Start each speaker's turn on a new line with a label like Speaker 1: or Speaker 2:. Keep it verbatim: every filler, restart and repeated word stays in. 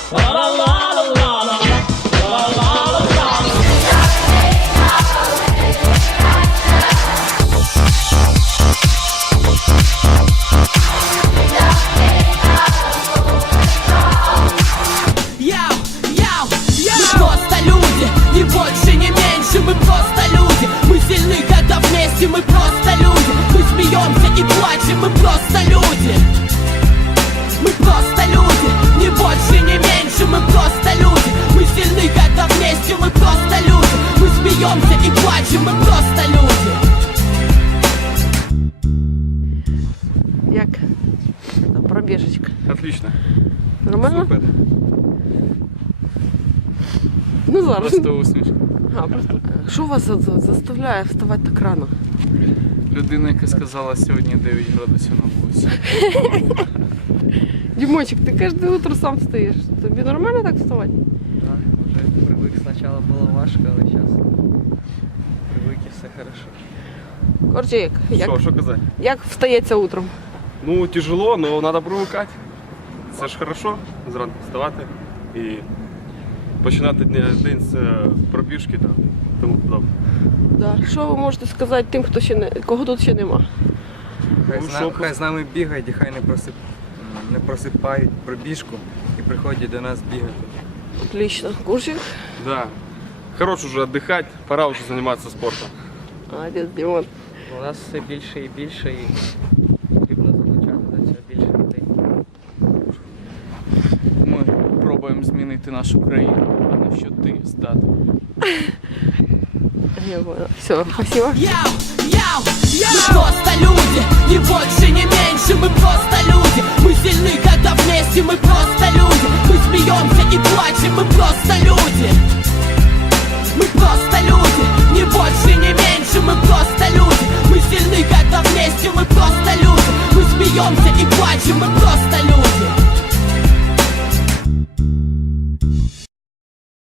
Speaker 1: Мы просто люди, мы сильны, когда вместе, мы просто люди. Мы смеемся и плачем, мы просто люди. Мы просто люди, ни больше, ни меньше, мы просто люди. Мы сильны, когда вместе, мы просто люди. Мы смеемся и плачем, мы просто люди.
Speaker 2: Як? Пробежечка.
Speaker 3: Отлично.
Speaker 2: Нормально?
Speaker 3: Супер.
Speaker 2: Ну зараз.
Speaker 3: Просто усмішка.
Speaker 2: А, просто. Що вас за- за- заставляє вставати так рано?
Speaker 3: Людина, яка сказала сьогодні дев'ять градусів на вулиці.
Speaker 2: Дімочек, ти кожне утро сам встаєш. Тобі нормально так вставати?
Speaker 4: Да, уже привык. Сначала было важко, а сейчас привык и все хорошо.
Speaker 2: Корчик, як,
Speaker 5: Що, що казати?
Speaker 2: як встається утром?
Speaker 5: Ну, тяжело, але треба привикати. Це ж хорошо, зранку вставати і починати дня- день з е, пробіжки та тому подобне.
Speaker 2: Да. Що ви можете сказати тим, хто ще не, кого тут ще нема?
Speaker 4: Хай,
Speaker 5: Ну,
Speaker 4: зна...
Speaker 5: що
Speaker 4: хай з нами бігають і хай не, просип... не просипають пробіжку і приходять до нас бігати.
Speaker 2: Отлично. Курчик?
Speaker 5: Да. Хорош уже віддихати, пора вже займатися спортом.
Speaker 2: Молодець, Дімон.
Speaker 4: У нас все більше і більше і потрібно залучати до цього більше людей.
Speaker 3: Ми пробуємо змінити нашу країну, а на що ти здатен.
Speaker 2: Я поняла. Все, спасибо.
Speaker 1: Яу, яу, яу. Мы просто люди, ни больше, ни меньше, мы просто люди. Мы сильны, когда вместе, мы просто люди. Мы смеемся и плачем, мы просто люди.